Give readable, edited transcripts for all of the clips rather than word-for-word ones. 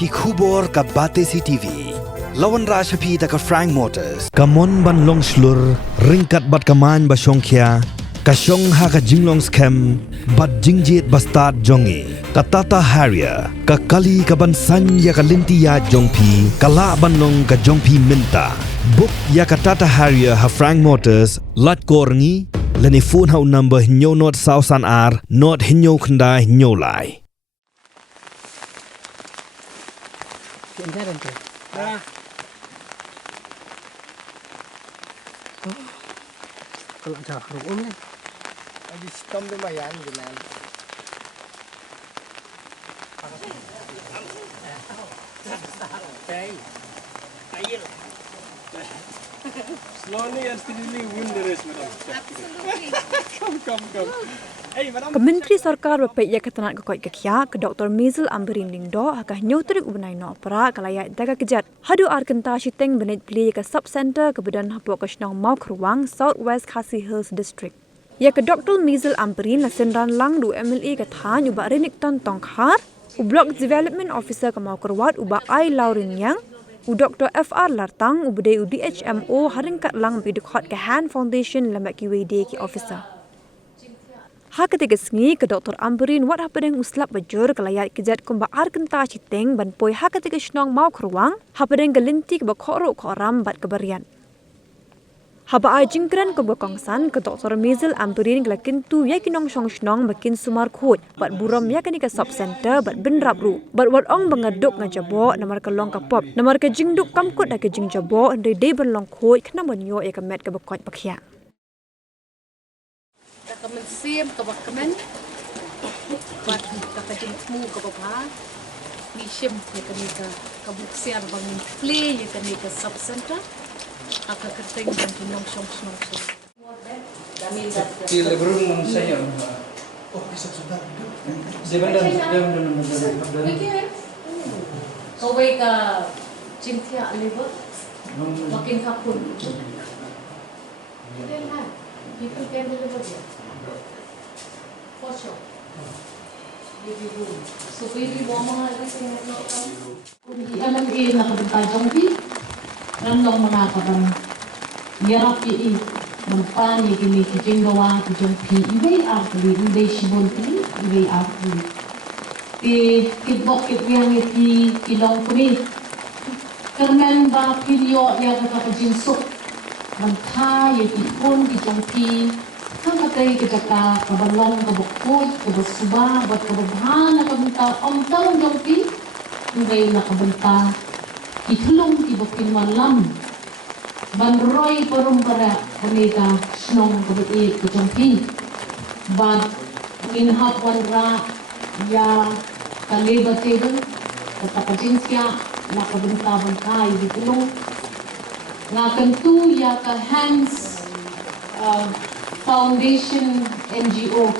ki khubor ka Batesi TV. Lawan Rashapi ta ka Frank Motors. Kamon ban long slur, ringkat bat kaman ba Shongkhya, ka Shong ha ka jinglong scam, bat jingjit bastard jongi. Ka Tata Harrier, ka Kali ka ban san ya ka lintiya jongpi, ka la ban long ka jongpi Minta. Book ya ka Tata Harrier ha Frank Motors, lat korngi, leni phone hau number hinyo not sausan ar, not hinyo khanda hinyo lai. Kynta dan tu. Kalau dah rukun kan. Lagi stom lumayan dengan. Slowly and steadily win the race, madam. Come. Hey, madam. Myntri Sarkar berpaya ketenan ke Kjat ke Dr. Mizel Amberin Lingdo hakah nyotrik ubnai no opera ke Leit daga Kjat. Hadu Kynta Shiteng benit Plie ke sub-center ke badan hapok ke Mawkhyrwang, South West Khasi Hills District. Ya ke Dr. Mizel Amberin la senran lang du MLA ke than ubak Renik Tan Tongkhar, u Block Development Officer ke Mawkhyrwang ubak Ai Laurin Yang, u Dr. FR Lartang u bedai u DHMO haringkat lang bidukhat ke Hand Foundation lamak Ïaid ki officer. Ha ketika sengi ke Dr. Amberin wat hapadeng uslap bajur ke Leit Kjat kumba Kynta Shiteng ban poi ha ketika Shnong Mawkhyrwang hapadeng gelinti ke bakhoro koram bat kebarian. Haba ajingkran ke bakongsan ke Dr. Mizel Amberin ke kintu ya kinong shnong bakin sumar khut bat buram ya kenika sub center bat benrap ru bat wat ong bangaduk ngajabo namar ke long kapop namar ke jingduk kamkut dak ke jingjabo ndai dei ban long khut kena banyo ya ke met ke bakot bakhya. Kamen sim ke bakamen buat kakajin mu ke bapa mission ya kenika kabuksian bangun Plie ya kenika sub center aka kerteng dan kinong song. Di lebrun mong saya. Oh, bisa sudah. Dia Kawai ka cintia leber makin kapun. Itu kan leber dia. Foto. Ibu. Supaya mama ada saya nak tahu. Alam ini nak bertajam di. Randong menakapan. Yarapi Mempani kini kijinggawa kijongpi ibai artli ibai shibon kini ibai artli. Ti kitbok kitwiang iti kilong kuni. Kermen ba pilyo ya kata kijingsuk. Mantha iti pun kijongpi. Kamatay kijaka kabalong kabukut kabasuba bat kababhan nakabenta omtang jongpi. Ibai nakabenta kitulong kibukin malam. Banroy parumpara kanita snong kabai kejongpi bad inhap wanra ya kaleba table katapajinsya nakabenta bangkai ditulong ngakantu ya ka Hands Foundation NGO.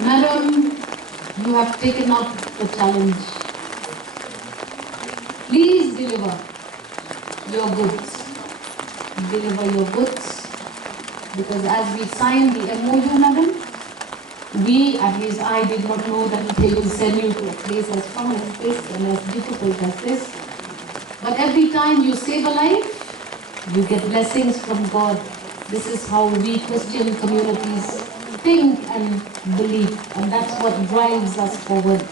Madam, you have taken up the challenge. Please deliver your goods. Deliver your goods, because as we signed the MOU, madam, we, at least I did not know that they will send you to a place as far as this and as difficult as this. But every time you save a life, you get blessings from God. This is how we Christian communities think and believe, and that's what drives us forward.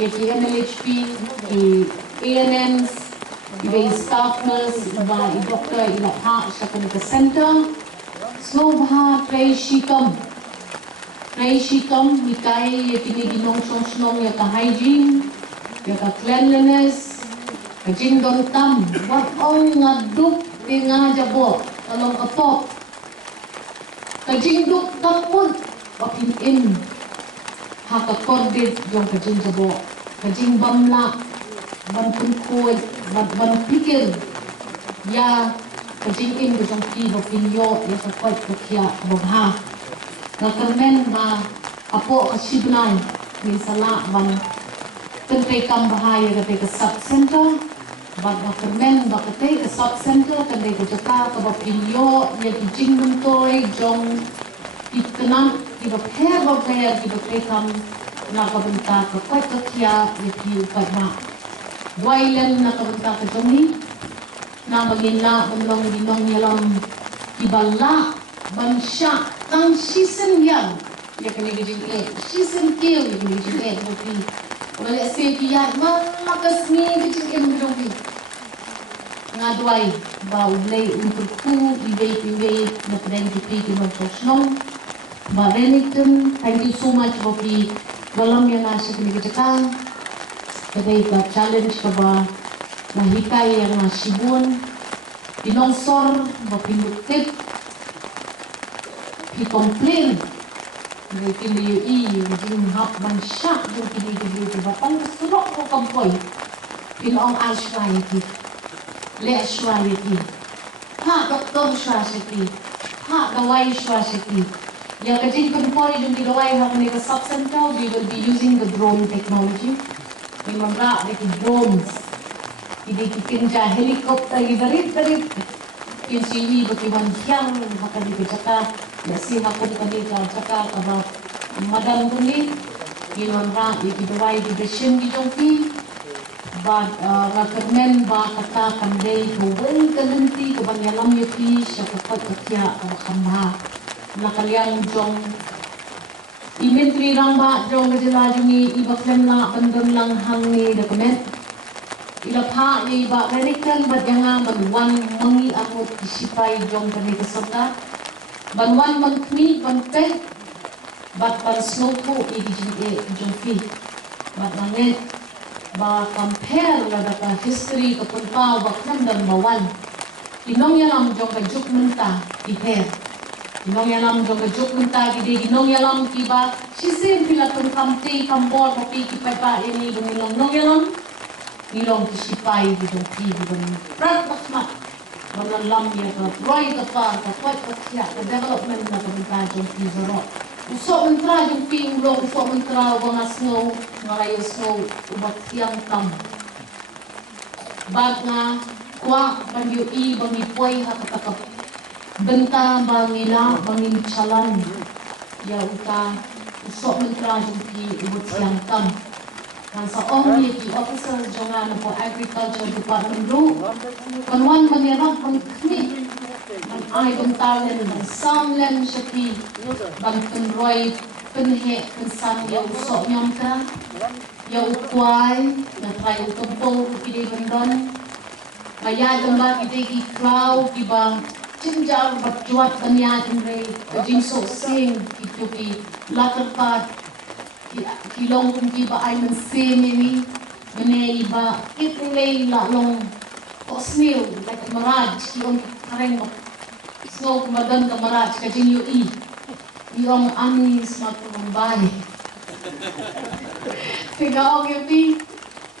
Yet the MLHP, the ANMs, ibai staff nurse, ibai doctor, ibai ha shakanika center, slobha preshikam mikai yakini ginong song yaka hygiene, yaka cleanliness, kajingdong tam, wat ong ngaduk tinga jabo, kalong kapok, kajingduk kapun, wakin in, haka kordit yung kajing jabo, kajing bamla, ban kunkul, ban pikir ya kajingin ko jong ki bopinyo ya sakwat ko kya bobha na kermen ba apo kasibnay ni sala ban tentay kam bahaya kate ka sub center ban na kermen ba kate ka sub center kate ko jaka ka bopinyo ya kijing toy jong itna ki bopher ki bophe kam na ka benta ka kwat ka kya ya ki upad na Wailan na kabanta ka jongni. Na magina umlong dinong yalam iballa bansya tang season yang ya kami gijing season kill ya kami gijing tapi wala se Ïaid malakas ni gijing jongni ngadway ba ulay untuk ku iway na kren tipi ki magposnong ba Renington. Thank you so much Bopi walam yang nasa kami gijing kadai ka challenge ka ba nahikay yang nasibun, pinongsor, pinutip, complain. Mungkin yung hap man siya, yung pinigil ba? Pangkasunok ko kampoy, pinong anxiety, anxiety, doktor anxiety, gawai anxiety. Yang kajing kampoy, yung gawai hap nila subcenter, we will be using the drone technology. May mga drones. Hindi Kynta helikopter darit kinsi bakiwan hyang hakali ka yasi hakon kami ka chaka aba madam tuli ginon ra ikidawai division di jongpi ba recommend ba kata kandai ko wen kalenti ko banyalam yupi siya kapag katya kamba nakaliang jong Myntri rang ba jong gajala jungi ibaklem na bandon lang hangi dokument ilapha ni ba Renington bat yang banwan mangi amot isipay jong kani kasabda banwan mangkmi banpe bat par snowpo igijin jongfi bat nanget ba compare la data history ka punpa ba kandang bawan inong yalam jong ka juk menta iher inong yalam jong ka juk menta gidi inong yalam kiba sisim pila tong kamti kambor kopi kipa ini dumilong nong yalam nilong kisipay di jongpi di prat bakmat manalam ya ka roy ka pa ka kwat kya ka development na kabanta jongpi zaro usok mentra jongpi ulong usok mentra wang snow ngarayo snow ubat siang tam bag nga kwa banyo bangi poy hakatakap benta bangila bangin chalan ya uta usok mentra jongpi ubat siang tam sa only the officer jongan po agriculture department ru kanwan manirap ang kmi ang ay talen ng samlen shaki bang kunroy penhe pensam ya usok nyamka ya ukway na tayo kampong kidi bandon kaya gamba kidi ki kraw kibang chinjar batjuat kanya inre jinso sing kituki lakarpat kilong kung kiba ay mansemi mene iba itlay lalong osnil like maraj yung kareng snow kumadan ka maraj ka jinyo yung anis matulambay tigaong yung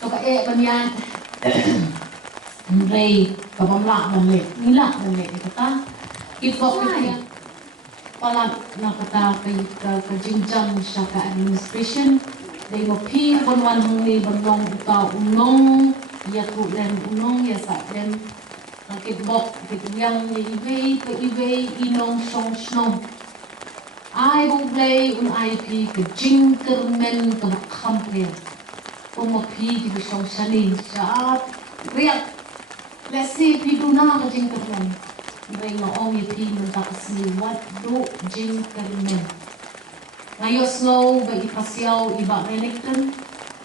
kabae banyan Ray kabamla manle nila manle kata ifok niya pala nakata kay jinjang siya ka administration day mo pi bonwan hungni bonlong uta unong ya tu len unong ya sa len kitbok kityang ni iway inong song snow I will play un IP ke jinkermen ke kampe mo pi di song shani sa riak let's see pi duna ke jinkermen Ray maong iti mentakasni what do jinkermen. Ngayon snow ba ipasyaw iba Renington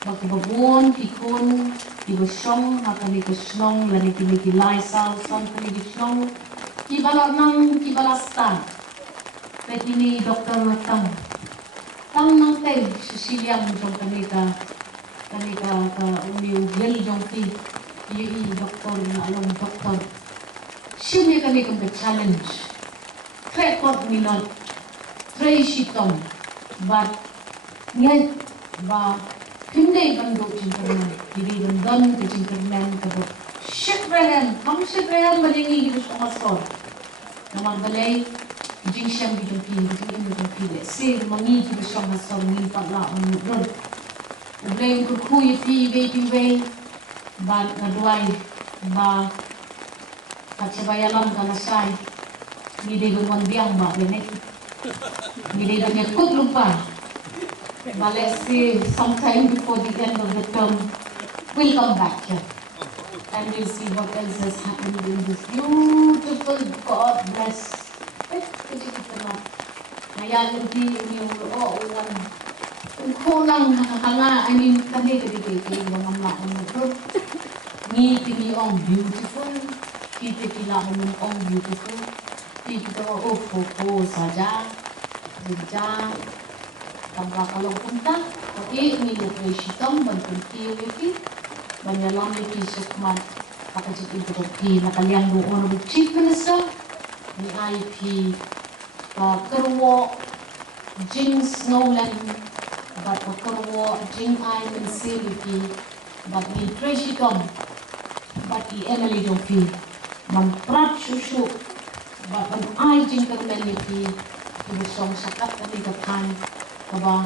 magkababon pikon ibasyong hakani kasyong lani kinikilay sa son kanigisyong kibala ng kibalasta pwede ni Dr. Matang tang nang tay sisilyang jong kanika ka umiugil jong ti yung doktor na along doktor Siyempre kami kung challenge. Krekot minot. Tray shitong. But, ngayon, ba, hindi bando jinkermen. Hindi bandon ka jinkermen ka ba. Shitrehem. Kami shitrehem malingi gito siya kasor. Namang balay, jing siyang gitong pili. Jing gitong pili. Sir, mangi gito siyang kasor. Ngin pala ang nudron. Ublay yung kukuy, piway. Ba, naduay. Ba, Kacibayalam kalasay, hindi lumang biyang ba, benek. Hindi niya kut lupa. Balesi, sometime before the end of the term, We'll come back here and we'll see what else has happened in this beautiful, God bless. Ïaid I mean, beautiful. Kita beautiful. Kita saja. Tambah kalau punta, okay, ini lebih Shiteng bantu POP, banyak lama di Sekmat, akan jadi POP, nakalian do Honorable Chief Minister, ni IP, Kerwo, Jing Snowland, but Kerwo, Jing Island CDP, but Myntri Shiteng, but Emily Dofi, man Prat Shushu, but I Jing Kermenipi, ibu song sakat kami kekan. Kalau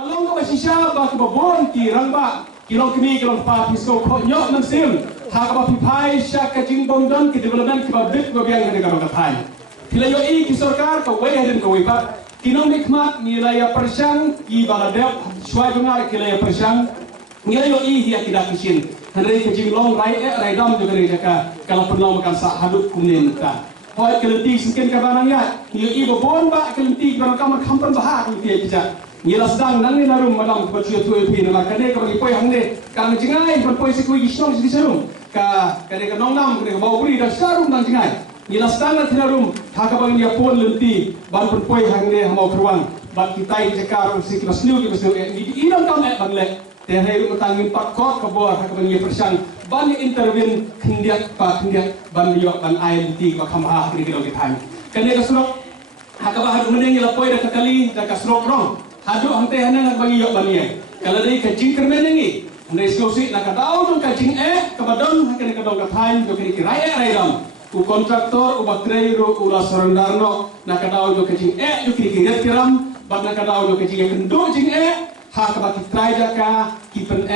kau masih siapa kau bon kirang ba kirong kini kirong pa pisko kau nyok nansim hak apa pipai syak kajing bongdan ke development ke babit ke biang ke negara katai. Bila yo i ki sarkar kau wei hadin kau ibat kinong nikmat nilai persang ki baladep suai dengar nilai persang nilai yo i dia tidak kisin. Hari kajing long rai dam juga ni jaka kalau penolong makan sak hadut kumnen ta. Hoi kelenti sekian kabarang ya, ni ibu bon ba kelenti barang kamar kampan bahar ni dia bicara. Ni lah sedang nang ni narum madam bercuit tuai pi nama kade kau bagi poi hang ni, kalau jengai berpoi sekui gisong di serum, kade kau nongnam kade kau bawa beri dah serum nang jengai. Ni lah sedang nanti narum, hak bagi dia pun lenti, ban berpoi hang ni Mawkhyrwang, ban kita cakap si kita selu ni idam kam bang le. Dia hari matangin pak kot kabor hak bagi persian. Ban intervene kendiak ban yo ban Ïaid ba khamha kini kita time kene ka surok hakaba hadu meneng la poi da kali da ka surok rong hadu ante hana bagi yo ban ye kala dei ka jing kermen ngi ande skosi na ka dau jong ka jing ka badon kene ka dong ka time jo kini rai dam u kontraktor u batrei ro u la sorandarno na ka dau jo ka jing jo kini ret kiram ban na ka dau jo ka jing kendo jing hak bagi try jaka kipen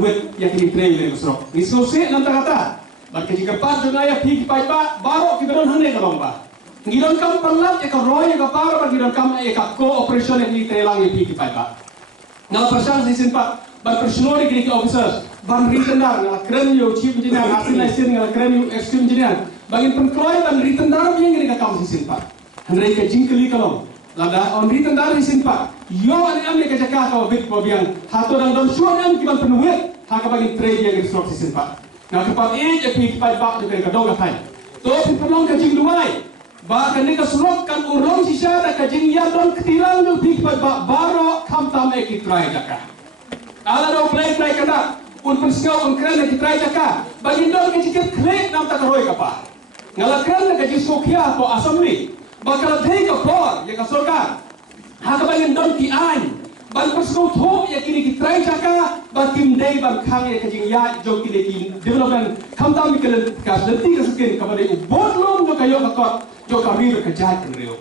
wet ya kini tray le musro iso se nanta kata bak jika pat dunaya pi pai ba baro ki don hane kalong ba ngidon kam perlat ya ka roy ya ka par ba ngidon kam ya ka co operation ni telang ya pi pai ba ngal persang sisin pa ban personal ki officers ban ritendar ngal krem yo chief engineer hasil license ngal krem yo extreme engineer bagin penkroy ban ritendar yang ni ka kam sisin pa handai ka jingkeli kalong lada on ritendar sisin pa yo ani ka jaka ka bit ko biang hato dang don suan am ki ban penuet ha ka bagi trade yang instruct sisin pa na ka pat pi pai ba de ka dong ka thai to pi pelong ka jing duai ba ka ni ka surok kan urong sisa da ka jing ya don ktirang do pi pai ba baro kham tam ki try jaka ala do play kada un pensau un kren ki try jaka bagi don ka jikit kle nam ta ka roi ka pa ngala kren ka jisko khia po assembly bakal dhei ka por ya ka sarkar haka bagi don ki an ban persau tho ya kini ki try jaka ba kim dei ban khang ya ka jing ya jo kini ki development kham tam ki ka lenti ka skin ka bade u bot lom jo ka yo ka jo ka ri ka jat kan reo